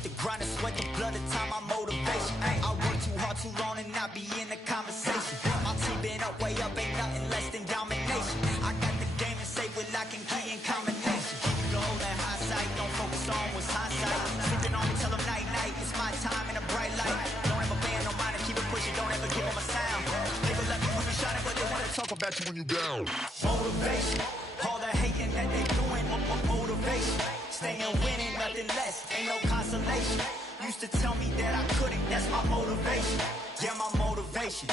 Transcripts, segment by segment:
The grind and sweat, the blood, the time, my motivation. I work too hard, too long, and not be in the conversation. My team been up, way up, ain't nothing less than domination. I got the game and say with lock and key in combination. Keep it low and high sight, don't focus on what's hindsight. Sleeping on me, tell them night, night, it's my time in a bright light. Don't ever band, no mind, keep it pushing, don't ever give them a sound. They will let me when you shining, but they wanna talk about you when you down. Motivation, all the hating that they doing, motivation. Staying winning, nothing less, ain't no consolation. Used to tell me that I couldn't, that's my motivation. Yeah, my motivation,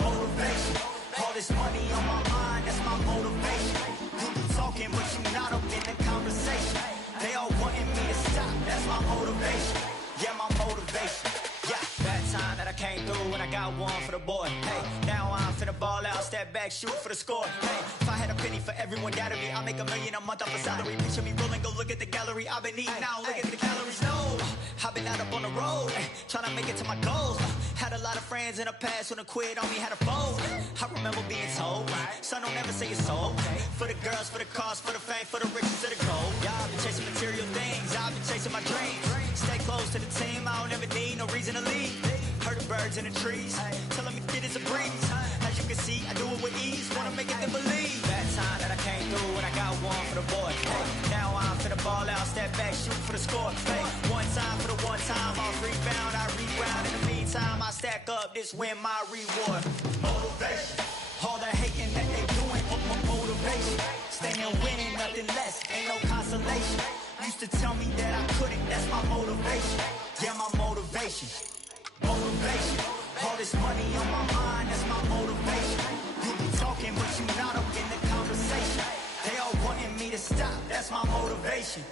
motivation. All this money on my mind, that's my motivation. You be talking, but you not up in the conversation. They all wanting me to stop, that's my motivation. Yeah, my motivation. Yeah, that time that I came through and I got one for the boy. Hey, now I'm finna ball out, step back, shoot for the score. Hey, if I had a penny for everyone doubted me, I'll make $1 million a month off a salary. Picture me rolling, go look at the gallery. I've been eating now, look at the calories. No, I've been out up on the road, trying to make it to my goals. Had a lot of friends in the past when I quit on me, had a fold. I remember being told, son, don't ever say it's so. For the girls, for the cars, for the fame, for the riches, for the gold. Yeah, I've been chasing material things, I've been chasing my dreams. Stay close to the team, I don't ever need no reason to leave. Heard the birds in the trees, telling me it is a breeze. As you can see, I do it with ease, wanna make it to believe. That time that I came through and I got one for the boy. Hey, now I'm finna ball out, step back, shoot for the score. Hey, one time for the one time, I'll rebound, I reground. In the meantime, I stack up, this win my reward. Motivation, all the hating that they doing, motivation. Staying winning, nothing less, ain't no consolation. Used to tell me that I couldn't, that's my motivation. Yeah, my motivation. Motivation, all this money on my mind, that's my motivation. You be talking, but you not up in the conversation. They all wanting me to stop, that's my motivation.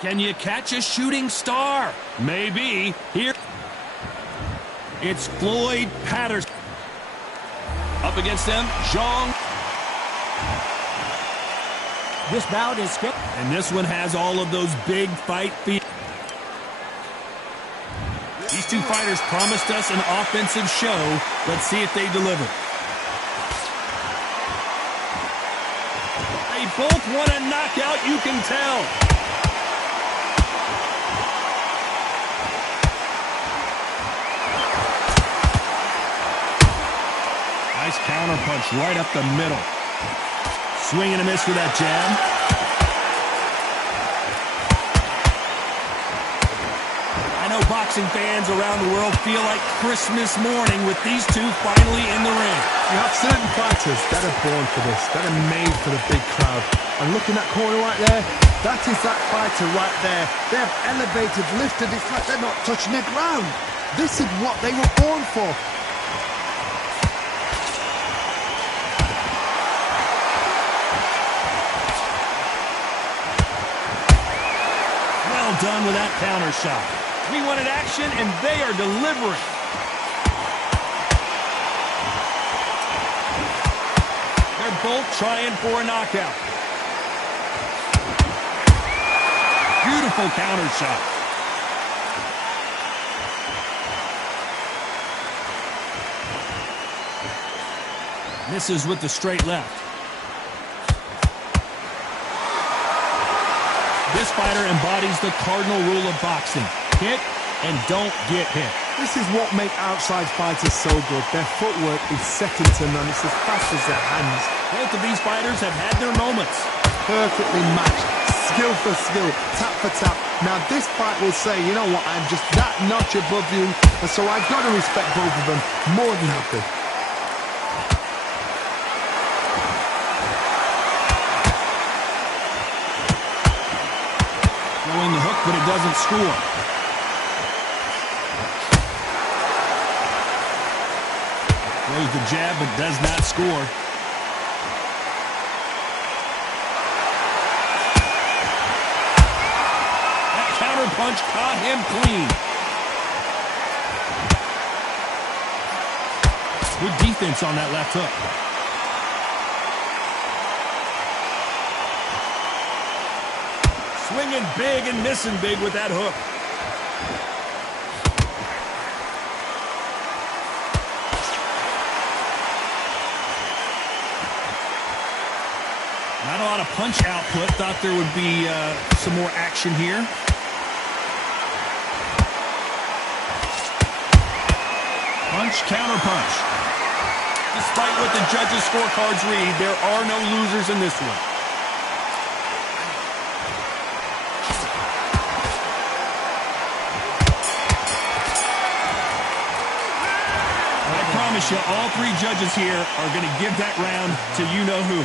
Can you catch a shooting star? Maybe. Here. It's Floyd Patterson. Up against them, Zhang. This bout is skipped. And this one has all of those big fight feet. These two fighters promised us an offensive show. Let's see if they deliver. They both want a knockout, you can tell. Nice counter punch right up the middle. Swing and a miss with that jab. I know boxing fans around the world feel like Christmas morning with these two finally in the ring. You have certain fighters that are born for this, that are made for the big crowd. And looking at corner right there, that is that fighter right there. They have elevated, lifted, it's like they're not touching the ground. This is what they were born for. Done with that counter shot. We wanted action, and they are delivering. They're both trying for a knockout. Beautiful counter shot. Misses with the straight left. This fighter embodies the cardinal rule of boxing. Hit and don't get hit. This is what makes outside fighters so good. Their footwork is second to none. It's as fast as their hands. Both of these fighters have had their moments. Perfectly matched. Skill for skill. Tap for tap. Now this fight will say, you know what, I'm just that notch above you. And so I've got to respect both of them more than happy. Throwing the hook, but it doesn't score. Throws the jab, but does not score. That counter punch caught him clean. Good defense on that left hook. swinging big and missing big with that hook. Not a lot of punch output. Thought there would be some more action here. Punch, counter punch. Despite what the judges' scorecards read, there are no losers in this one. I promise you, all three judges here are going to give that round to you-know-who.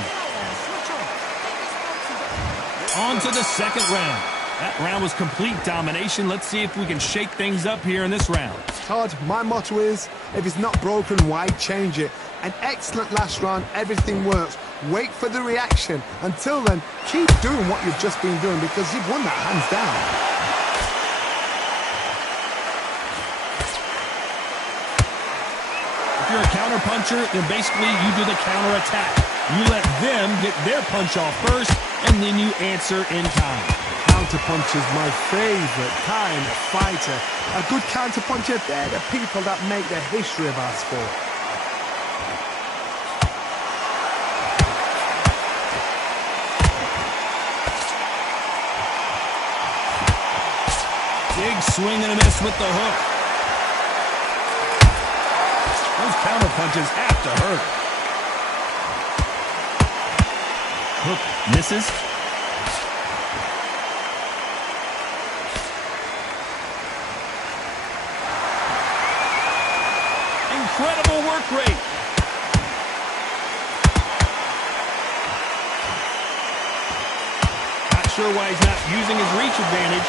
On to the second round. That round was complete domination. Let's see if we can shake things up here in this round. Todd, my motto is, if it's not broken, why change it? An excellent last round, everything works. Wait for the reaction. Until then, keep doing what you've just been doing because you've won that hands down. If you're a counter puncher, then basically you do the counter attack. You let them get their punch off first, and then you answer in kind. Counter-puncher's my favourite kind of fighter. A good counter-puncher, they're the people that make the history of our sport. Big swing and a miss with the hook. Those counter punches have to hurt. Hook misses. Incredible work rate. Not sure why he's not using his reach advantage.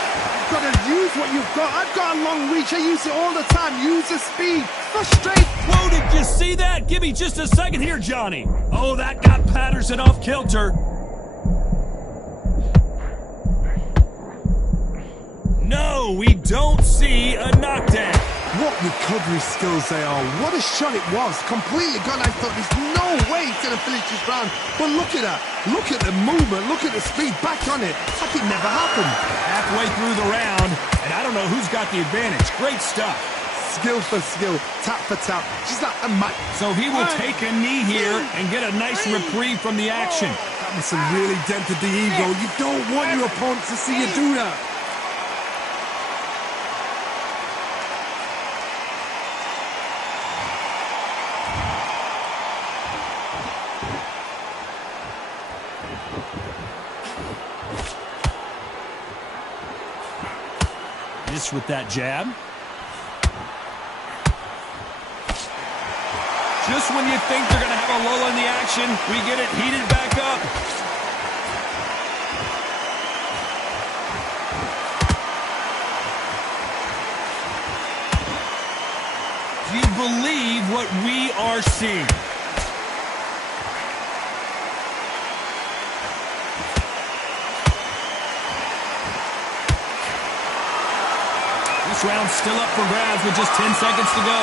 You've got to use what you've got. I've got a long reach. I use it all the time. Use the speed. Frustrate. Whoa, did you see that? Give me just a second here, Johnny. Oh, that got Patterson off kilter. No, we don't see a knockdown. What recovery skills they are. What a shot it was. Completely gone. I thought there's no way he's going to finish this round. But look at that. Look at the movement. Look at the speed. Back on it. Like it never happened. Halfway through the round, and I don't know who's got the advantage. Great stuff. Skill for skill. Tap for tap. Just like a match. So he will take a knee here and get a nice reprieve from the action. That must have really dented the ego. You don't want your opponent to see you do that. This with that jab. Just when you think they're going to have a lull in the action, we get it heated back up. Do you believe what we are seeing? This round's still up for grabs with just 10 seconds to go.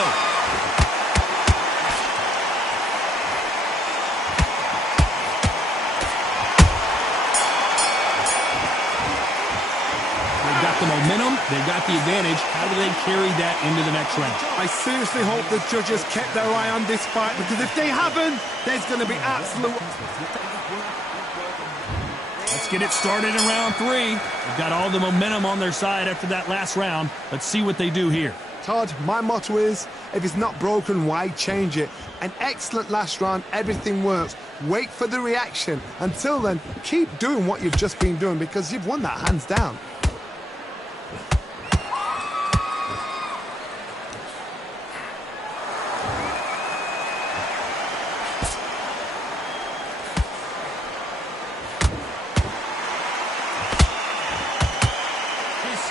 They've got the momentum, they've got the advantage. How do they carry that into the next round? I seriously hope the judges kept their eye on this fight, because if they haven't, there's going to be absolute... Let's get it started in round 3. They've got all the momentum on their side after that last round. Let's see what they do here. Todd, my motto is, if it's not broken, why change it? An excellent last round, everything works. Wait for the reaction. Until then, keep doing what you've just been doing because you've won that hands down.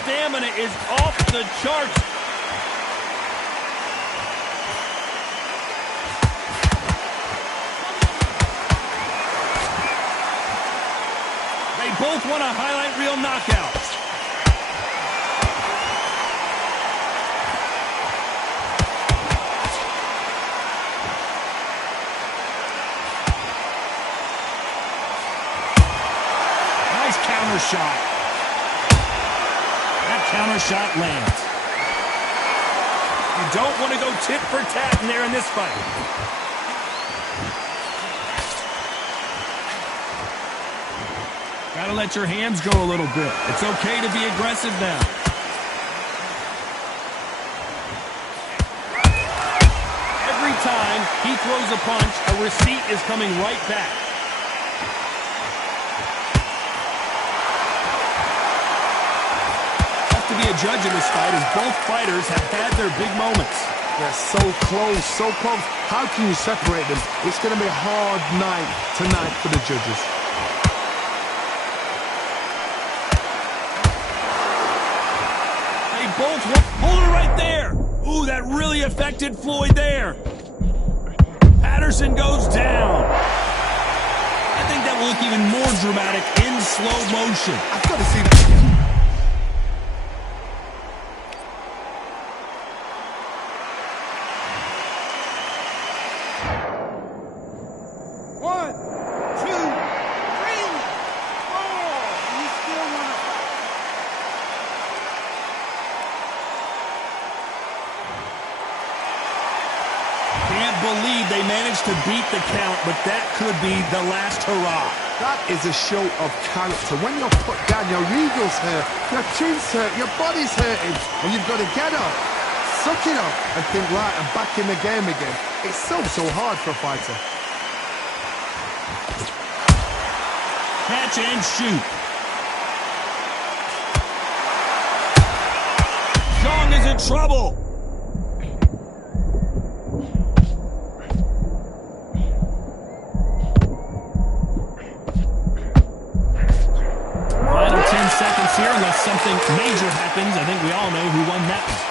Stamina is off the charts. They both want a highlight reel knockout. Nice counter shot. counter shot lands. You don't want to go tit for tat in there in this fight. Gotta let your hands go a little bit. It's okay to be aggressive now. Every time he throws a punch, a receipt is coming right back. Tough to be a judge in this fight as both fighters have had their big moments. They're so close, so close. How can you separate them? It's going to be a hard night tonight for the judges. They both hold it right there. Ooh, that really affected Floyd there. Patterson goes down. I think that will look even more dramatic in slow motion. I've got to see that. Can't believe they managed to beat the count, but that could be the last hurrah. That is a show of character. When you're put down, your eagle's hurt, your chin's hurt, your body's hurting, and you've got to get up, suck it up, and think, right, I'm back in the game again. It's so hard for a fighter. Catch and shoot. Zhang is in trouble. Final 10 seconds here, unless something major happens. I think we all know who won that one.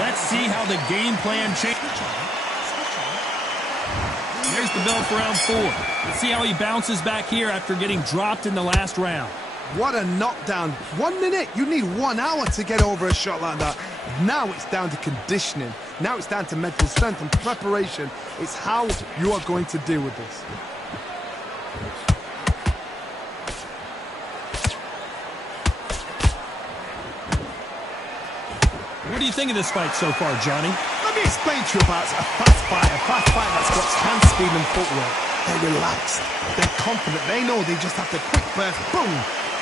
Let's see how the game plan changes. There's the bell for round 4. Let's see how he bounces back here after getting dropped in the last round. What a knockdown. 1 minute. You need 1 hour to get over a shot like that. Now it's down to conditioning. Now it's down to mental strength and preparation. It's how you are going to deal with this. What do you think of this fight so far, Johnny? Let me explain to you about a fast fight that's got hand speed and footwork. They're relaxed. They're confident. They know they just have to quick burst, boom.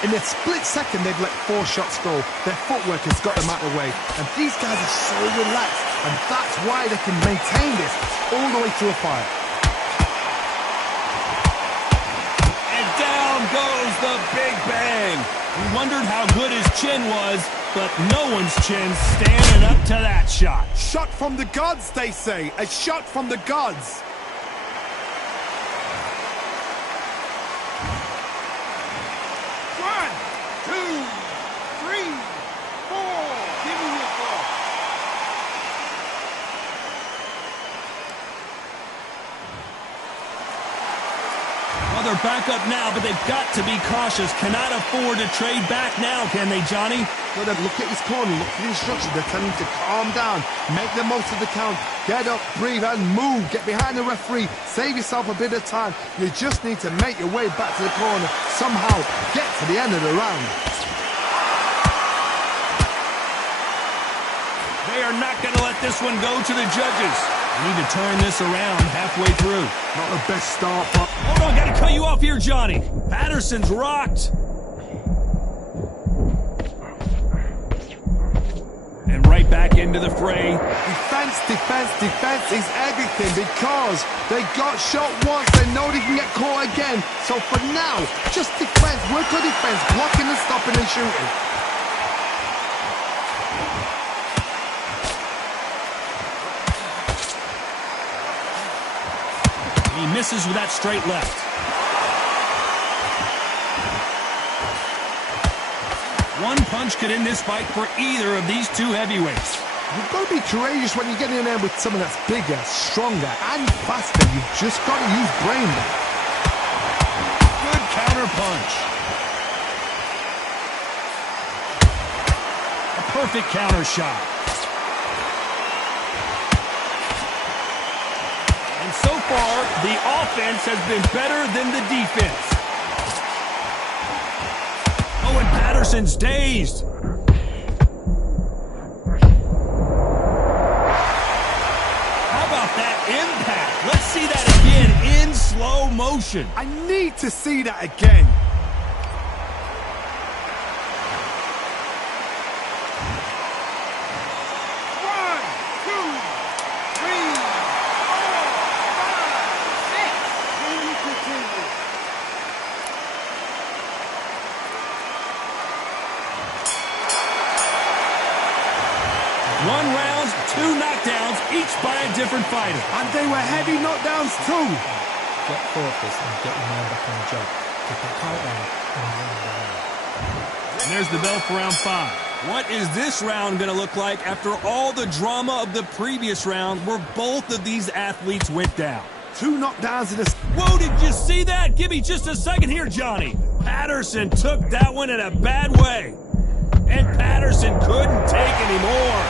In a split second, they've let 4 shots go. Their footwork has got them out of the way. And these guys are so relaxed. And that's why they can maintain this all the way to a fight. And down goes the Big Bang. We wondered how good his chin was, but no one's chin's standing up to that shot. Shot from the gods, they say. A shot from the gods. They're back up now, but they've got to be cautious. Cannot afford to trade back now, can they, Johnny? Well, then look at his corner, look at the instructions. They're telling him to calm down, make the most of the count, get up, breathe, and move. Get behind the referee, save yourself a bit of time. You just need to make your way back to the corner, somehow get to the end of the round. They are not going to let this one go to the judges. We need to turn this around halfway through. Not the best start, but... Hold on, got to cut you off here, Johnny. Patterson's rocked. And right back into the fray. Defense, defense, defense is everything because they got shot once. They know they can get caught again. So for now, just defense, work on defense, blocking and stopping and shooting. He misses with that straight left. One punch could end this fight for either of these two heavyweights. You've got to be courageous when you get in there with someone that's bigger, stronger, and faster. You've just got to use brain. Good counter punch. A perfect counter shot. And so far, the offense has been better than the defense. Oh, and Patterson's dazed. How about that impact? Let's see that again in slow motion. I need to see that again. One round, 2 knockdowns, each by a different fighter. And they were heavy knockdowns too. Get focused and get your mind back on the job. Keep it tight round and win the round. And there's the bell for round 5. What is this round going to look like after all the drama of the previous round where both of these athletes went down? 2 knockdowns in a... Whoa, did you see that? Give me just a second here, Johnny. Patterson took that one in a bad way. And Patterson couldn't take anymore.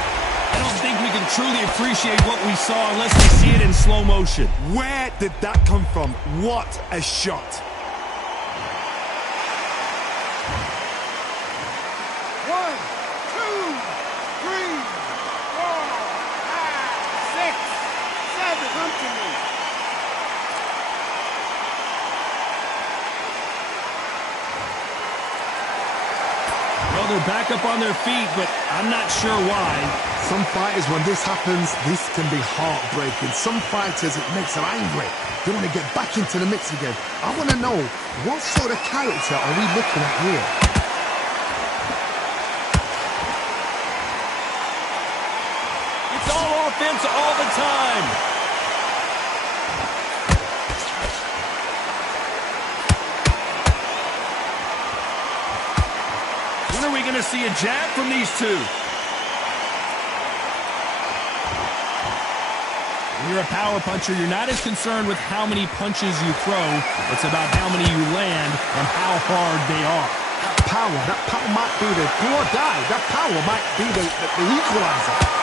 I don't think we can truly appreciate what we saw unless we see it in slow motion. Where did that come from? What a shot. One, two, three, four, five, six, seven. Come to me. Well, they're back up on their feet, but I'm not sure why. Some fighters, when this happens, this can be heartbreaking. Some fighters, it makes them angry. They want to get back into the mix again. I want to know, what sort of character are we looking at here? It's all offense all the time. When are we going to see a jab from these two? When you're a power puncher, you're not as concerned with how many punches you throw. It's about how many you land and how hard they are. That power might be the do or die. That power might be the equalizer.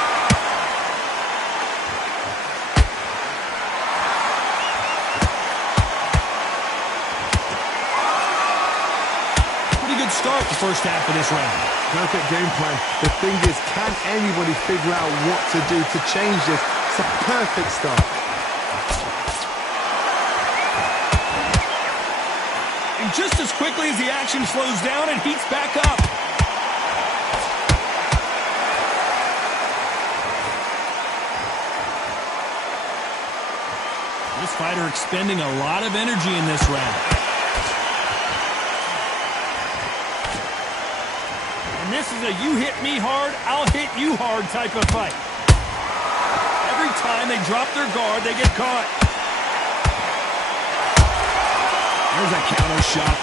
Start the first half of this round. Perfect game plan. The thing is, can anybody figure out what to do to change this? It's a perfect start. And just as quickly as the action slows down, it heats back up. This fighter expending a lot of energy in this round. This is a you hit me hard, I'll hit you hard type of fight. Every time they drop their guard, they get caught. There's a counter shot.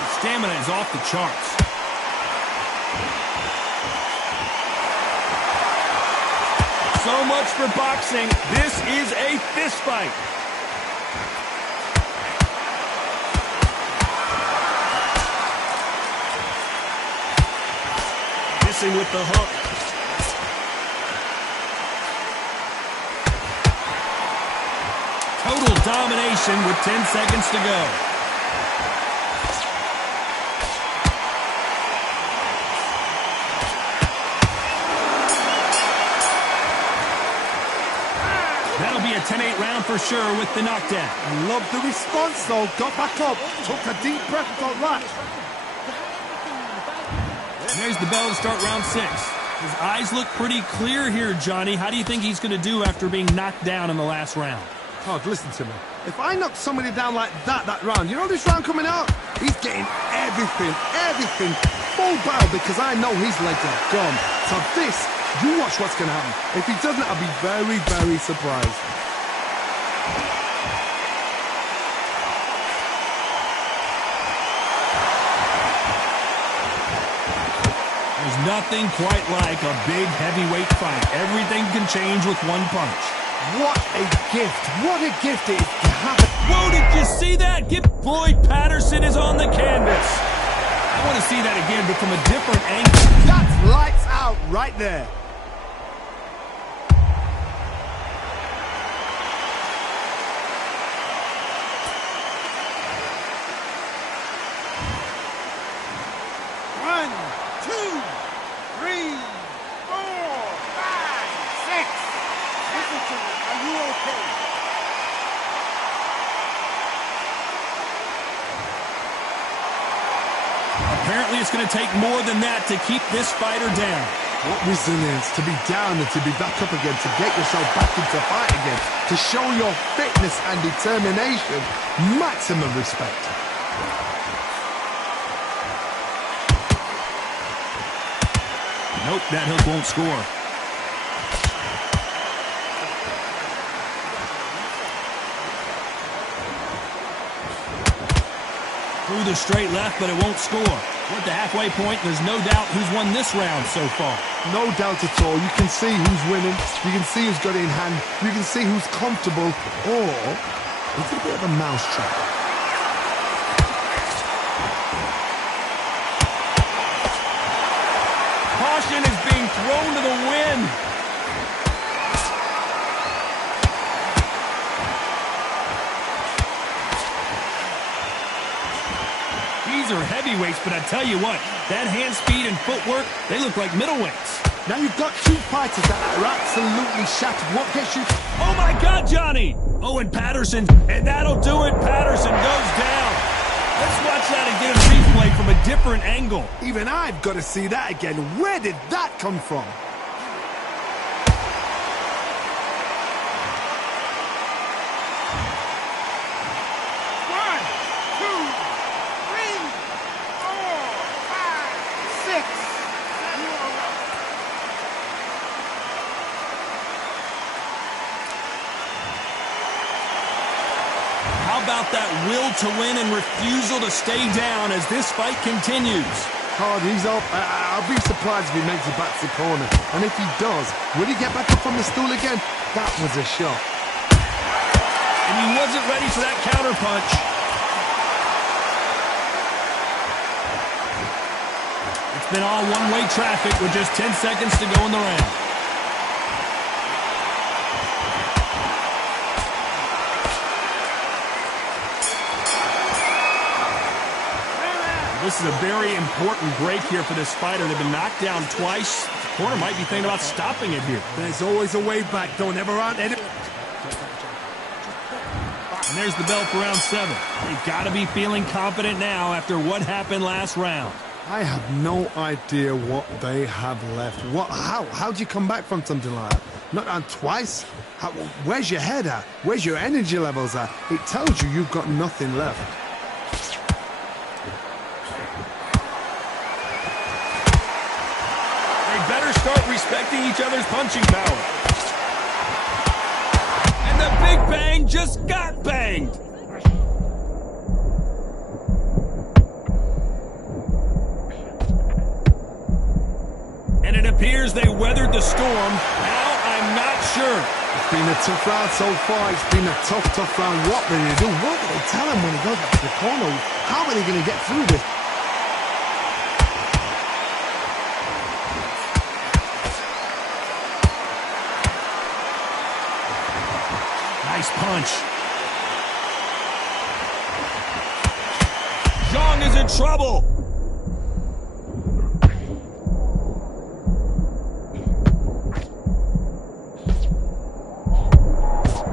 The stamina is off the charts. So much for boxing. This is a fist fight. With the hook. Total domination with 10 seconds to go. That'll be a 10-8 round for sure with the knockdown. I love the response though. Got back up, took a deep breath, got that. There's the bell to start round 6. His eyes look pretty clear here, Johnny. How do you think he's going to do after being knocked down in the last round? Todd, listen to me. If I knock somebody down like that round, you know this round coming out? He's getting everything, full barrel, because I know his legs are gone. So this, you watch what's going to happen. If he doesn't, I'll be very, very surprised. There's nothing quite like a big heavyweight fight. Everything can change with one punch. What a gift. What a gift it is to have. Whoa, did you see that? Floyd Patterson is on the canvas. I want to see that again, but from a different angle. That's lights out. out right there. Apparently it's going to take more than that to keep this fighter down. What resilience to be down and to be back up again, to get yourself back into fight again, to show your fitness and determination. Maximum respect. Nope, that hook won't score. Through the straight left, but it won't score. We're at the halfway point. There's no doubt who's won this round so far. No doubt at all. You can see who's winning. You can see who's got it in hand. You can see who's comfortable. Or it's a bit of a mousetrap. Caution is being thrown to the wind. These are heavyweights, but I tell you what, that hand speed and footwork, they look like middleweights. Now you've got two fighters that are absolutely shattered. What gets you? Oh my God, Johnny! Oh, and Patterson, and that'll do it. Patterson goes down. Let's watch that and get a replay from a different angle. Even I've got to see that again. Where did that come from? How about that will to win and refusal to stay down as this fight continues? Hard, he's up. I'll be surprised if he makes it back to the corner. And if he does, will he get back up on the stool again? That was a shot. And he wasn't ready for that counter punch. It's been all one-way traffic with just 10 seconds to go in the round. This is a very important break here for this fighter. They've been knocked down twice. The corner might be thinking about stopping it here. There's always a way back. Don't ever run it. And there's the bell for round 7. They've got to be feeling confident now after what happened last round. I have no idea what they have left. How do you come back from something like that? Not on twice? Where's your head at? Where's your energy levels at? It tells you you've got nothing left. Start respecting each other's punching power. And the big bang just got banged. And it appears they weathered the storm. Now I'm not sure. It's been a tough round so far. It's been a tough round. What will they do? What will they tell him when he goes back to the corner? How are they going to get through this? Nice punch. Zhang is in trouble.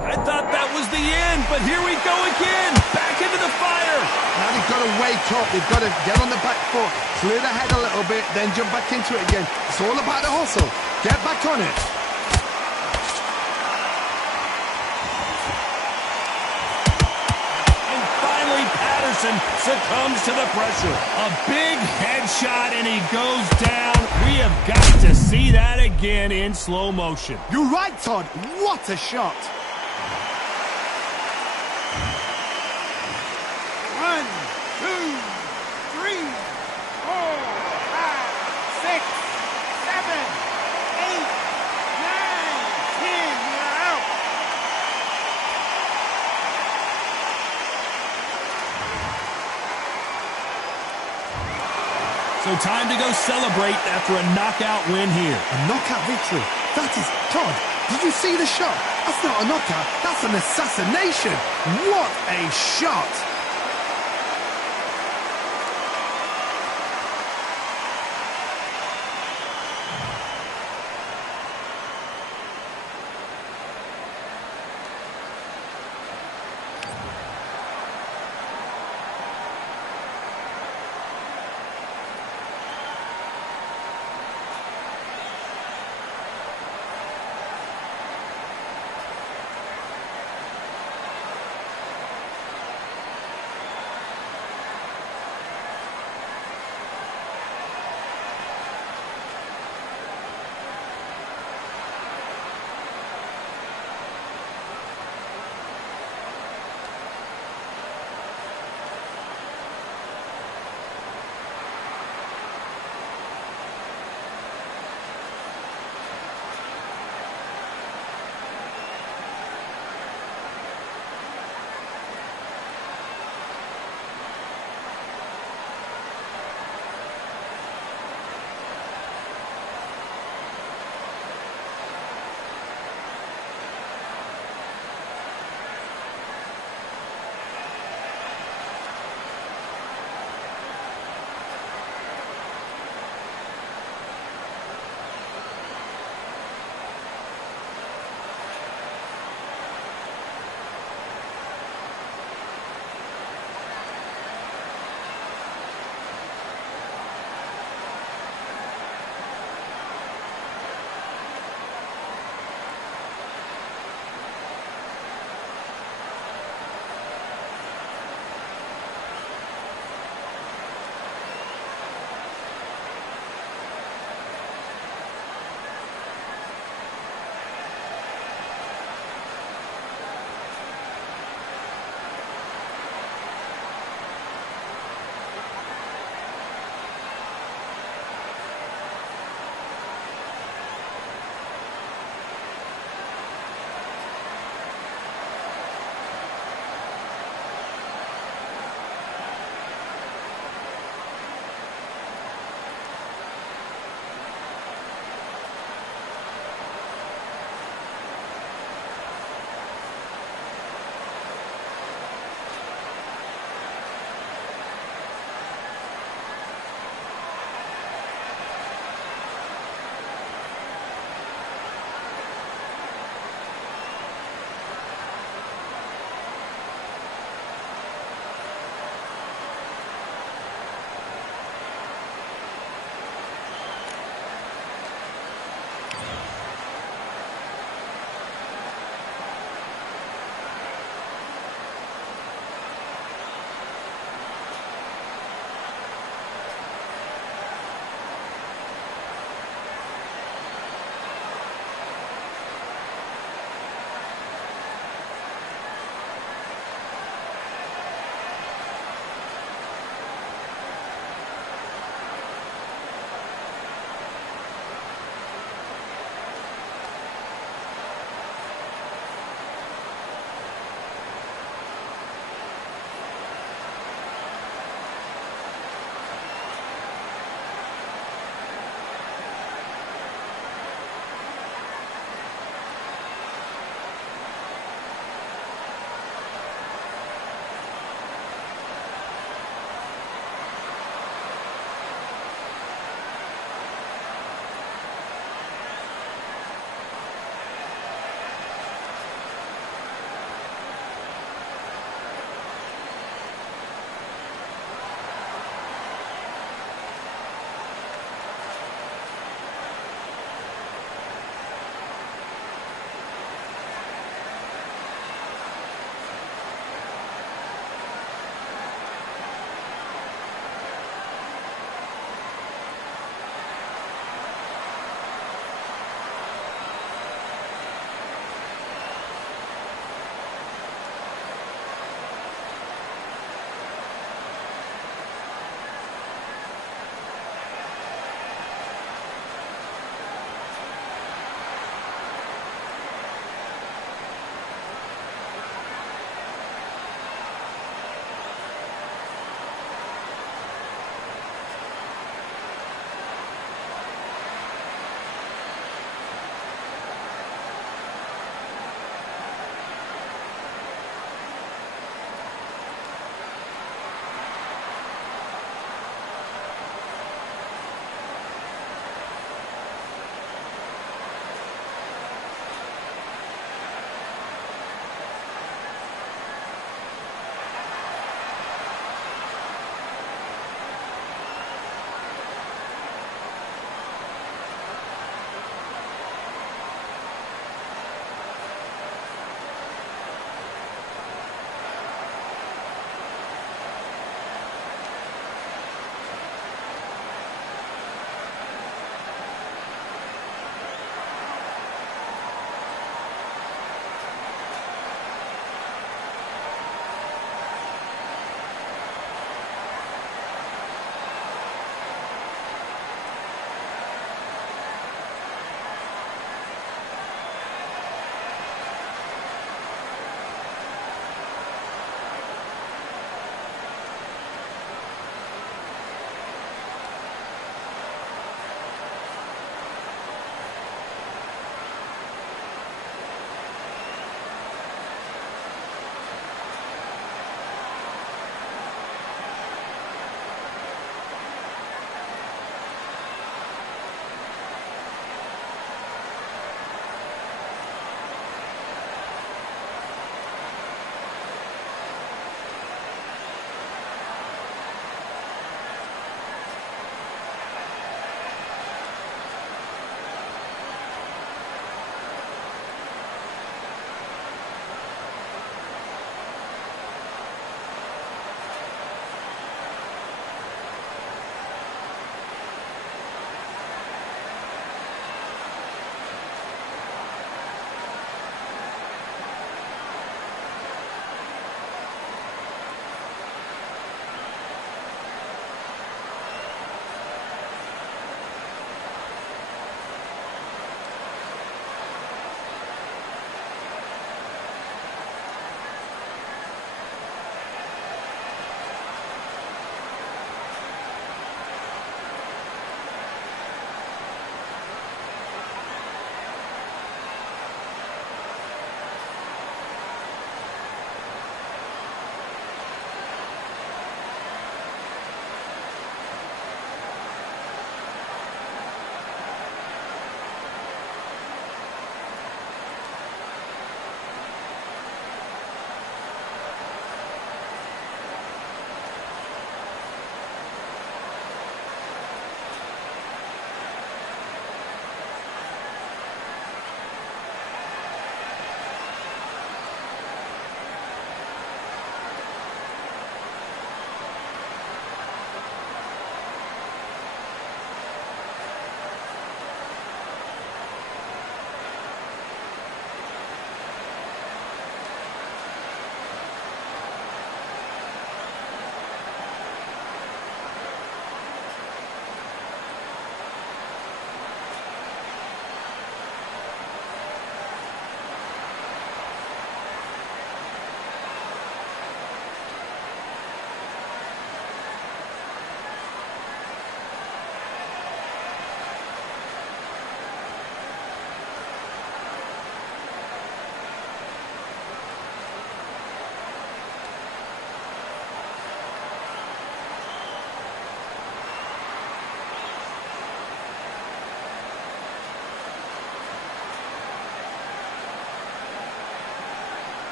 I thought that was the end, but here we go again. Back into the fire. Now they've got to wake up. They've got to get on the back foot, clear the head a little bit, then jump back into it again. It's all about the hustle. Get back on it. Succumbs to the pressure. A big headshot and he goes down. We have got to see that again in slow motion. You're right, Todd. What a shot. 1, 2, 3, 4, 5, 6, 7, 8, 9, 10. You're out. So time to go celebrate after a knockout win here. A knockout victory. That is... Todd, did you see the shot? That's not a knockout. That's an assassination. What a shot.